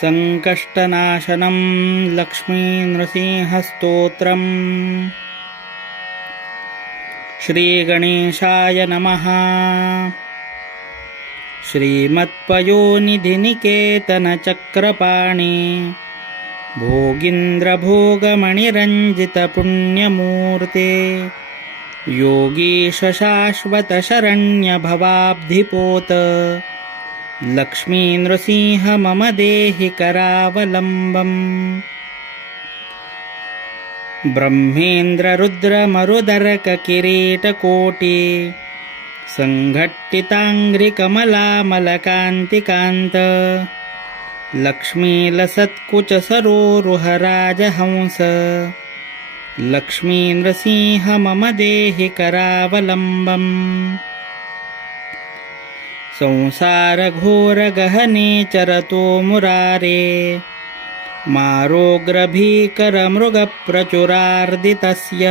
संकष्टनाशनं लक्ष्मीनृसिंहस्तोत्रम्। श्रीगणेशाय नमः। श्रीमत्पयोनिधिनिकेतनचक्रपाणि भोगीन्द्रभोगमणिरञ्जितपुण्यमूर्ते योगीश शाश्वतशरण्यभवाब्धिपोत लक्ष्मीनृसिंह मम देहि करावलम्बम्। ब्रह्मेन्द्ररुद्रमरुदर्ककिरीटकोटि सङ्घट्टिताङ्घ्रिकमलामलकान्तिकान्त लक्ष्मीलसत्कुचसरोरुहराजहंस लक्ष्मीनृसिंह मम देहि करावलम्बम्। संसारघोरगहने चरतो मुरारे मारोग्रभीकरमृगप्रचुरार्दितस्य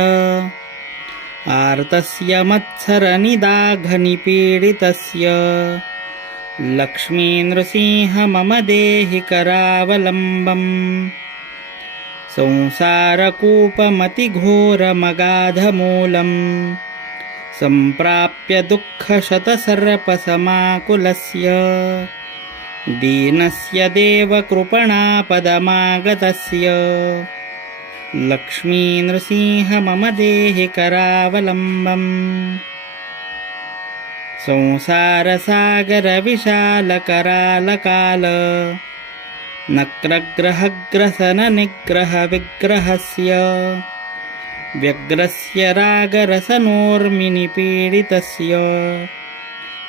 आर्तस्य मत्सरनिदाघनिपीडितस्य लक्ष्मीनृसिंह मम देहि करावलम्बम्। संसारकूपमतिघोरमगाधमूलम् सम्प्राप्य दुःखशतसर्पसमाकुलस्य दीनस्य देवकृपणापदमागतस्य लक्ष्मीनृसिंह मम देहि करावलम्बम्। संसारसागरविशालकरालकाल नक्रग्रहग्रसननिग्रहविग्रहस्य व्यग्रस्य रागरसनोर्मिनिपीडितस्य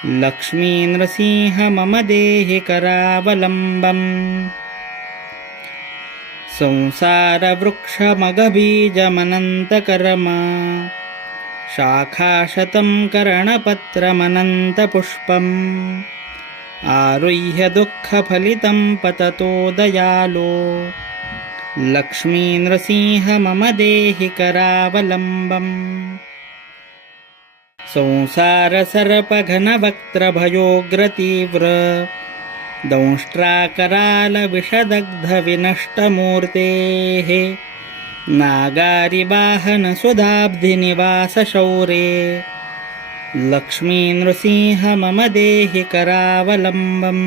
लक्ष्मीनृसिंह मम देहि करावलम्बम्। संसारवृक्षमगबीजमनन्तकर्मा शाखाशतं करणपत्रमनन्तपुष्पम् आरुह्य दुःखफलितं पततो दयालो लक्ष्मीनृसिंह मम देहि करावलम्बम्। संसारसर्पघनवक्त्रभयोग्रतीव्र दंष्ट्राकरालविषदग्धविनष्टमूर्तेः नागारिवाहनसुधाब्धिनिवासशौरे लक्ष्मीनृसिंह मम देहि करावलम्बम्।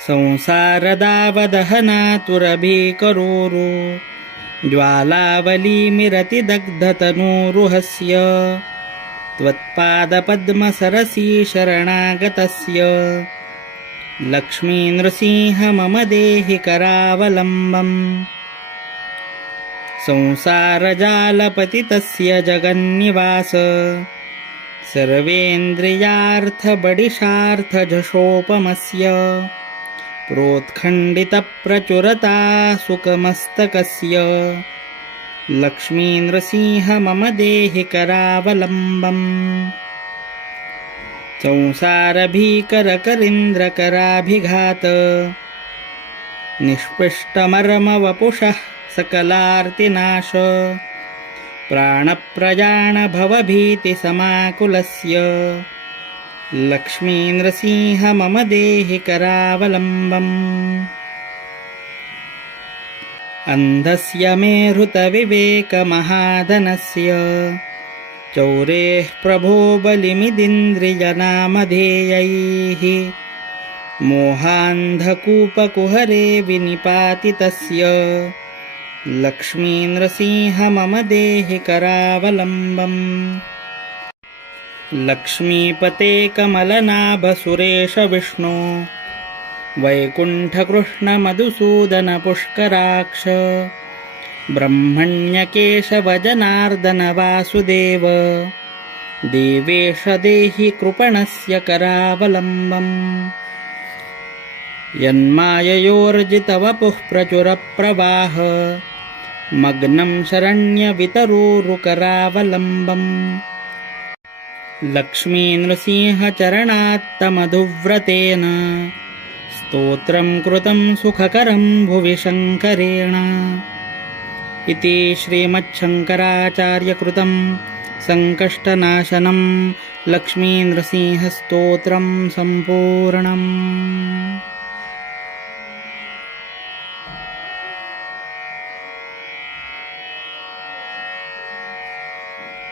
संसारदावदहनातुरभीकरोरु ज्वालावलीमिरतिदग्धतनूरुहस्य त्वत्पादपद्मसरसी शरणागतस्य लक्ष्मीनृसिंह मम देहि करावलम्बम्। संसारजालपतितस्य जगन्निवास सर्वेन्द्रियार्थबडिशार्थझषोपमस्य प्रोत्खण्डितप्रचुरता सुकमस्तकस्य लक्ष्मीनृसिंह मम देहि करावलम्बम्। संसारभीकरकरीन्द्रकराभिघात निष्पृष्टमर्मवपुषः सकलार्तिनाश प्राणप्रयाणभवभीतिसमाकुलस्य लक्ष्मीनृसिंह मम देहि करावलम्बम्। अन्धस्य मेहृतविवेकमहाधनस्य चौरेः प्रभो बलिमिदिन्द्रियनामधेयैः मोहान्धकूपकुहरे विनिपातितस्य लक्ष्मीनृसिंह मम देहि करावलम्बम्। लक्ष्मीपते कमलनाभ सुरेश विष्णु वैकुण्ठकृष्णमधुसूदन पुष्कराक्ष ब्रह्मण्यकेशव जनार्दन वासुदेव देवेश देहि कृपणस्य करावलम्बम्। यन्माययोर्जितवपुः प्रचुरप्रवाह मग्नं शरण्यवितरोरुकरावलम्बम्। लक्ष्मीनृसिंह चरणात्तमधुव्रतेन स्तोत्रं कृतं सुखकरं भुवि शङ्करेण इति श्रीमच्छङ्कराचार्यकृतं संकष्टनाशनं लक्ष्मीनृसिंहस्तोत्रं सम्पूर्णम्।